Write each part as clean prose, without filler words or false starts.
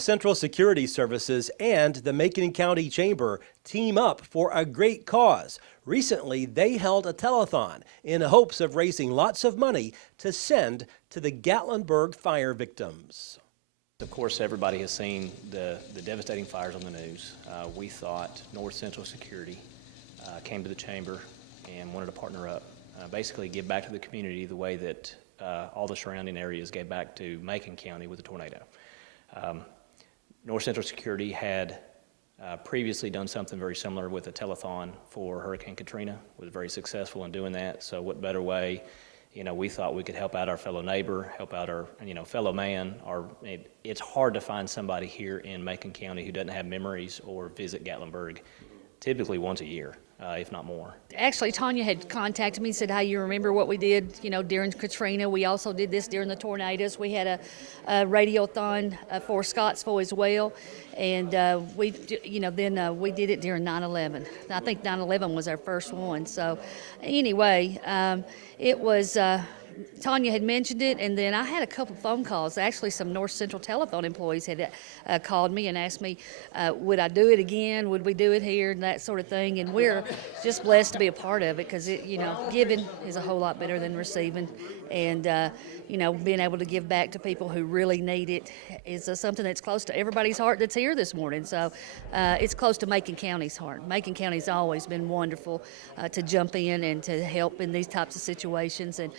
Central Security Services and the Macon County Chamber team up for a great cause. Recently, they held a telethon in hopes of raising lots of money to send to the Gatlinburg fire victims. Of course, everybody has seen the devastating fires on the news. We thought North Central Security came to the Chamber and wanted to partner up, basically give back to the community the way that all the surrounding areas gave back to Macon County with the tornado. North Central Security had previously done something very similar with a telethon for Hurricane Katrina, was very successful in doing that. So what better way, we thought we could help out our fellow neighbor, help out our, fellow man. It's hard to find somebody here in Macon County who doesn't have memories or visit Gatlinburg typically once a year, if not more. Actually, Tanya had contacted me and said, hey, you remember what we did, during Katrina? We also did this during the tornadoes. We had a radiothon for Scottsville as well. And we did it during 9/11. I think 9/11 was our first one. So anyway, it was, Tanya had mentioned it, and then I had a couple phone calls. Actually, some North Central telephone employees had called me and asked me, would I do it again? Would we do it here? And that sort of thing. And we're just blessed to be a part of it because, giving is a whole lot better than receiving. And, being able to give back to people who really need it is something that's close to everybody's heart that's here this morning. So it's close to Macon County's heart. Macon County's always been wonderful to jump in and to help in these types of situations. And,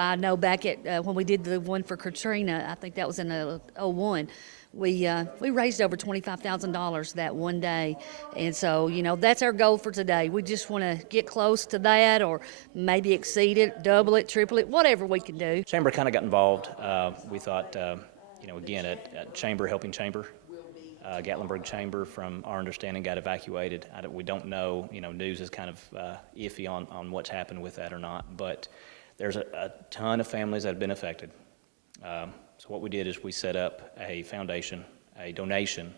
I know back at when we did the one for Katrina, I think that was in '01, we raised over $25,000 that one day. And so, that's our goal for today. We just want to get close to that or maybe exceed it, double it, triple it, whatever we can do. Chamber kind of got involved. We thought, again, at Chamber helping Chamber. Gatlinburg Chamber, from our understanding, got evacuated. We don't know, news is kind of iffy on what's happened with that or not, but there's a ton of families that have been affected. So what we did is we set up a foundation, a donation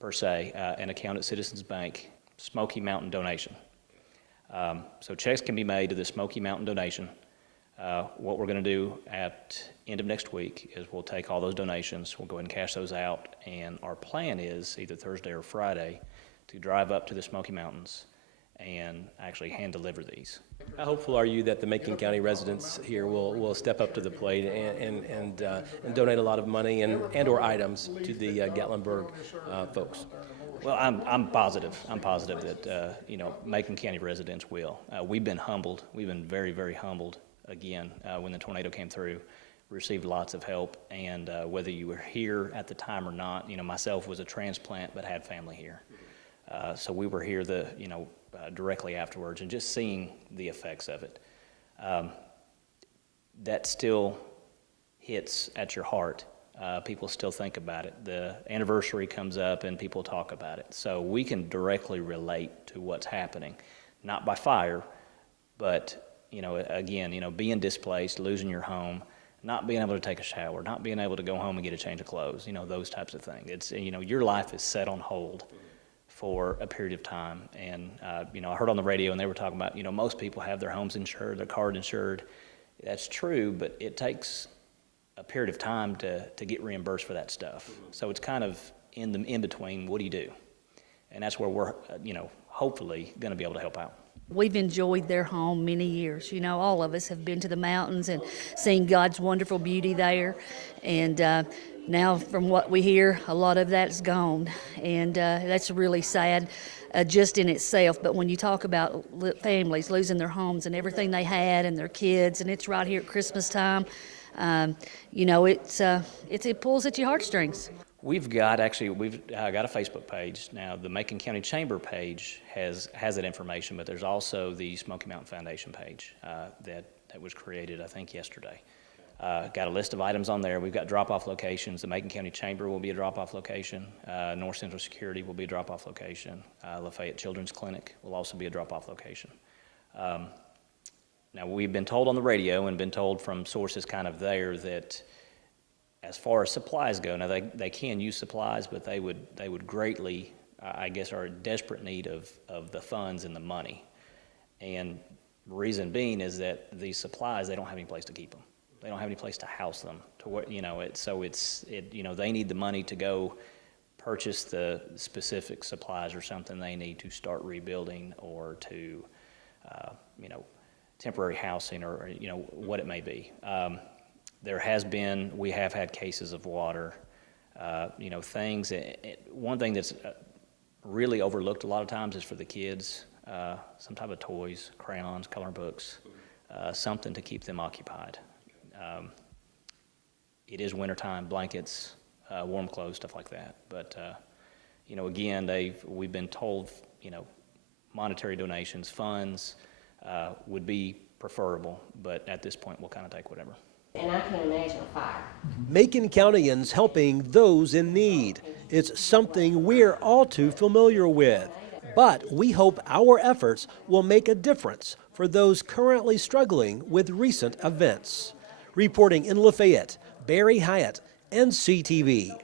per se, an account at Citizens Bank, Smoky Mountain donation. So checks can be made to the Smoky Mountain donation. What we're going to do at end of next week is we'll take all those donations, we'll go ahead and cash those out, and our plan is either Thursday or Friday to drive up to the Smoky Mountains and actually hand deliver these. How hopeful are you that the Macon County residents here will step up to the plate and donate a lot of money and or items to the Gatlinburg folks? Well, I'm positive. I'm positive that Macon County residents will. We've been humbled. We've been very, very humbled. Again, when the tornado came through, received lots of help, and whether you were here at the time or not, myself was a transplant but had family here, so we were here directly afterwards, and just seeing the effects of it, that still hits at your heart. People still think about it. The anniversary comes up and people talk about it. So we can directly relate to what's happening, not by fire, but again, being displaced, losing your home, not being able to take a shower, not being able to go home and get a change of clothes, those types of things. It's, your life is set on hold for a period of time. And, I heard on the radio and they were talking about, most people have their homes insured, their cars insured. That's true, but it takes a period of time to get reimbursed for that stuff. So it's kind of in between, what do you do? And that's where we're, hopefully going to be able to help out. We've enjoyed their home many years. All of us have been to the mountains and seen God's wonderful beauty there. And now, from what we hear, a lot of that's gone. And that's really sad just in itself. But when you talk about families losing their homes and everything they had and their kids, and it's right here at Christmas time, it pulls at your heartstrings. We've got a Facebook page now. The Macon County Chamber page has that information, but there's also the Smoky Mountain Foundation page that was created, I think, yesterday. Got a list of items on there. We've got drop-off locations. The Macon County Chamber will be a drop-off location. North Central Security will be a drop-off location. Lafayette Children's Clinic will also be a drop-off location. Now, we've been told on the radio and been told from sources kind of there that as far as supplies go, now they can use supplies, but they would greatly, I guess, are in desperate need of the funds and the money. And the reason being is that these supplies, they don't have any place to keep them. They don't have any place to house them to to what, you know, you know, they need the money to go purchase the specific supplies or something they need to start rebuilding or to, you know, temporary housing or, you know, what it may be. We have had cases of water, you know, things. One thing that's really overlooked a lot of times is for the kids, some type of toys, crayons, coloring books, something to keep them occupied. It is wintertime, blankets, warm clothes, stuff like that. But, you know, again, we've been told, you know, monetary donations, funds would be preferable, but at this point, we'll kind of take whatever. And I can imagine a fire. Macon Countians helping those in need. It's something we're all too familiar with. But we hope our efforts will make a difference for those currently struggling with recent events. Reporting in Lafayette, Barry Hiett, NCTV.